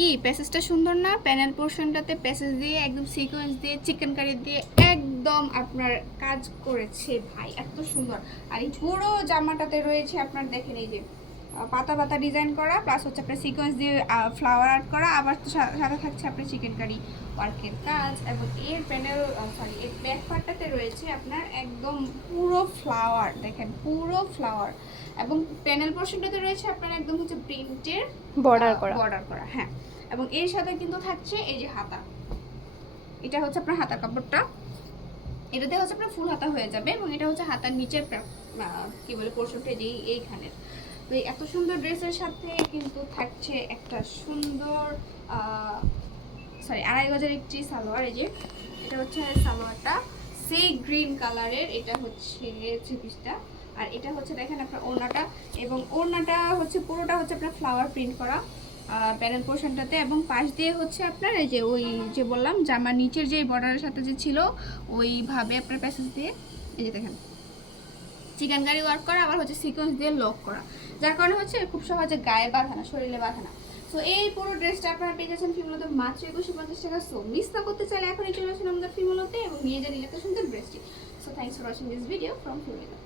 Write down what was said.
কি প্যাসেজটা সুন্দর না? প্যানেল পোর্শনটাতে প্যাসেজ দিয়ে একদম সিকোয়েন্স দিয়ে চিকেন কারি দিয়ে একদম আপনার কাজ করেছে ভাই, এত সুন্দর। আর এই পুরো জামাটাতে রয়েছে আপনার, দেখেন এই যে পাতা পাতা ডিজাইন করা, প্লাস হচ্ছে আপনার সিকোয়েন্স দিয়ে ফ্লাওয়ার আর্ট করা, আবার তো সাথে থাকছে আপনার চিকেন কারি ওয়ার্কের কাজ। এবং এর প্যানেল সরি এর ব্যাক পার্টটাতে রয়েছে আপনার একদম পুরো ফ্লাওয়ার, দেখেন পুরো ফ্লাওয়ার। এবং প্যানেল পোর্শনটাতে রয়েছে আপনার একদম হচ্ছে প্রিন্টের বর্ডার করা, হ্যাঁ। এবং এর সাথে কিন্তু থাকছে এই যে হাতা, এটা হচ্ছে আপনার হাতার কাপড়টা, এটাতে হচ্ছে আপনার ফুল হাতা হয়ে যাবে। এবং এটা হচ্ছে হাতার নিচের কি বলে পোর্শনটা, যে এইখানের। তো এই এত সুন্দর ড্রেসের সাথে কিন্তু থাকছে একটা সুন্দর সরি আড়াই গজের একটি সালোয়ার। এই যে এটা হচ্ছে সালোয়ারটা, সেই গ্রিন কালারের, এটা হচ্ছে থ্রি পিসটা। আর এটা হচ্ছে দেখেন আপনার ওড়নাটা, এবং ওড়নাটা হচ্ছে পুরোটা হচ্ছে আপনার ফ্লাওয়ার প্রিন্ট করা প্যানেল পোর্শনটাতে। এবং পাশ দিয়ে হচ্ছে আপনার এই যে ওই যে বললাম জামার নিচের যে বর্ডারের সাথে যে ছিল ওইভাবে আপনার প্যাসেজ দিয়ে এই যে দেখেন চিকেন কারি ওয়ার্ক করা, আবার হচ্ছে সিকোয়েন্স দিয়ে লক করা, যার কারণে হচ্ছে খুব সহজে গায়ে বাঁধে না, শরীরে বাঁধে না। সো এই পুরো ড্রেসটা আপনারা পেয়ে যাচ্ছেন ফিমোলোতে মাত্র 2150 টাকা। সো মিস না করতে চাইলে এখনই চলে আসুন আমাদের ফিমোলোতে এবং নিয়ে যান এত সুন্দর ড্রেসটি। So thanks for watching this video from ফিমোলো।